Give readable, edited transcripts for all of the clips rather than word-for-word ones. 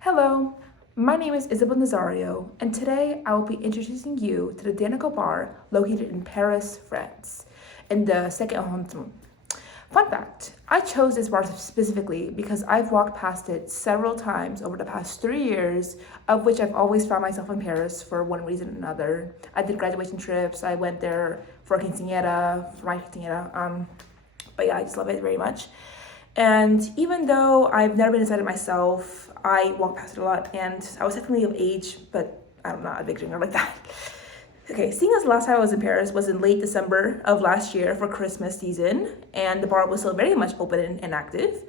Hello, my name is Isabelle Nazario, and today I will be introducing you to the Danico bar located in Paris, France, in the second arrondissement. Fun fact, I chose this bar specifically because I've walked past it several times over the past 3 years, of which I've always found myself in Paris for one reason or another. I did graduation trips, I went there for a quinceañera, for my quinceañera, but yeah, I just love it very much. And even though I've never been inside it myself, I walk past it a lot, and I was technically of age, but I'm not a big drinker like that. Okay, seeing as the last time I was in Paris was in late December of last year for Christmas season, and the bar was still very much open and active,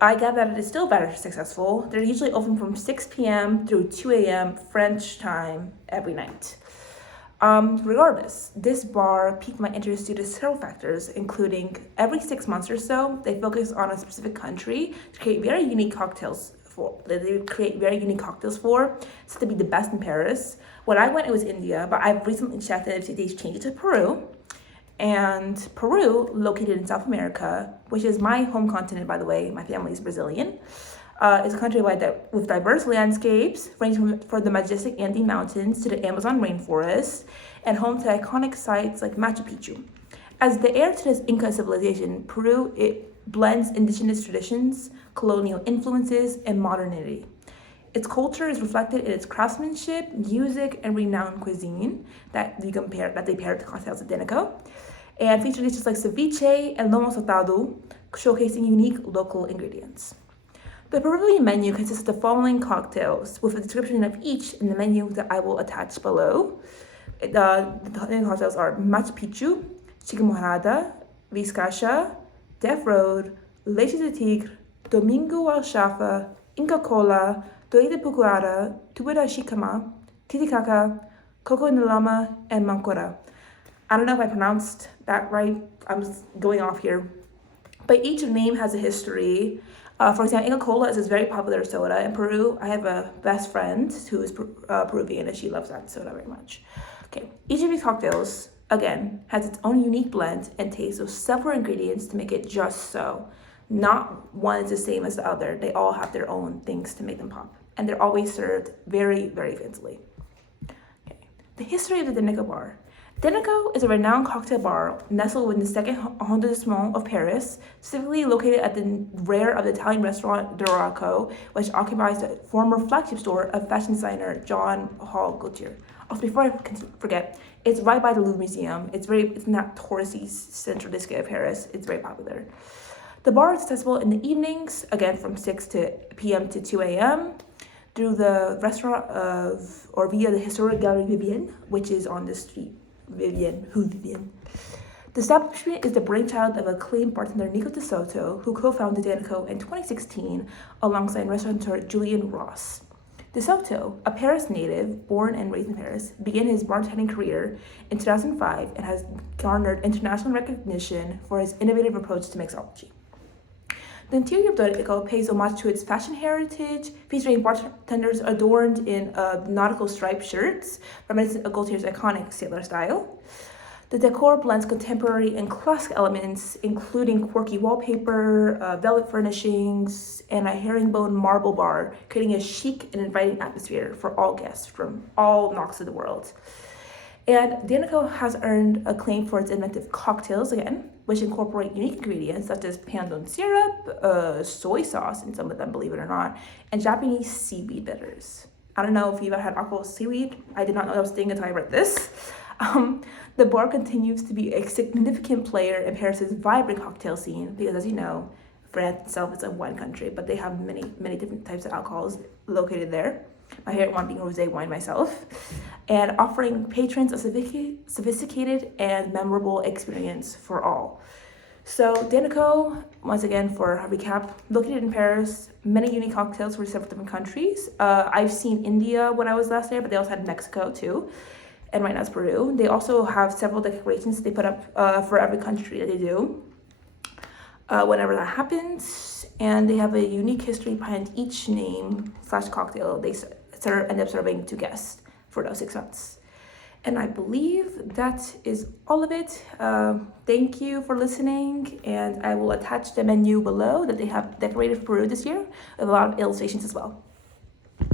I gather that it is still very successful. They're usually open from 6 p.m. through 2 a.m. French time every night. Regardless, this bar piqued my interest due to several factors, including every 6 months or so, they focus on a specific country to create very unique cocktails for. So to be the best in Paris. When I went, it was India, but I've recently checked that they've changed it to Peru. And Peru, located in South America, which is my home continent, by the way, my family is Brazilian, is a country with diverse landscapes, ranging from the majestic Andean Mountains to the Amazon rainforest, and home to iconic sites like Machu Picchu. As the heir to this Inca civilization, Peru it blends indigenous traditions, colonial influences, and modernity. Its culture is reflected in its craftsmanship, music, and renowned cuisine that they pair to cocktails at Danico, and feature dishes like ceviche and lomo saltado, showcasing unique local ingredients. The Peruvian menu consists of the following cocktails, with a description of each in the menu that I will attach below. The cocktails are Machu Picchu, Chica Morada, Vizcacha, Death Road, Leche de Tigre, Domingo Alchafa, Inca Cola, Doy de Pucuara, Tubera Shikama, Titicaca, Coco de Lama, and Mancora. I don't know if I pronounced that right. I'm just going off here. But each name has a history. For example, Inca Cola is a very popular soda in Peru. I have a best friend who is Peruvian, and she loves that soda very much. Okay, each of these cocktails, again, has its own unique blend and taste of several ingredients to make it just so. Not one is the same as the other. They all have their own things to make them pop. And they're always served very, very fancily. Okay. The history of the Danico bar. Danico is a renowned cocktail bar nestled within the second arrondissement of Paris, specifically located at the rear of the Italian restaurant Danico, which occupies the former flagship store of fashion designer Jean Paul Gaultier. Also, before I forget, it's right by the Louvre Museum. It's in that touristy central district of Paris. It's very popular. The bar is accessible in the evenings, again from 6 p.m. to 2 a.m., through the restaurant or via the historic Gallery Vivienne, which is on the street. Vivienne. The establishment is the brainchild of acclaimed bartender Nico de Soto, who co-founded Danico in 2016 alongside restaurateur Julian Ross. De Soto, a Paris native, born and raised in Paris, began his bartending career in 2005 and has garnered international recognition for his innovative approach to mixology. The interior of Danico pays homage to its fashion heritage, featuring bartenders adorned in nautical striped shirts, reminiscent of Gaultier's iconic sailor style. The decor blends contemporary and classic elements, including quirky wallpaper, velvet furnishings, and a herringbone marble bar, creating a chic and inviting atmosphere for all guests from all knocks of the world. And Danico has earned acclaim for its inventive cocktails, again, which incorporate unique ingredients such as pandan syrup, soy sauce, and some of them, believe it or not, and Japanese seaweed bitters. I don't know if you've ever had alcohol seaweed. I did not know that was a thing until I read this. The bar continues to be a significant player in Paris's vibrant cocktail scene because, as you know, France itself is a wine country, but they have many, many different types of alcohols located there. My favorite one being rosé wine myself, and offering patrons a sophisticated and memorable experience for all. So Danico, once again, for a recap, located in Paris, many unique cocktails for several different countries. I've seen India when I was last there, but they also had Mexico too, and right now it's Peru. They also have several decorations they put up for every country that they do. Whenever that happens, and they have a unique history behind each name / cocktail they end up serving to guests for those 6 months. And I believe that is all of it. Thank you for listening, and I will attach the menu below that they have decorated for Peru this year with a lot of illustrations as well.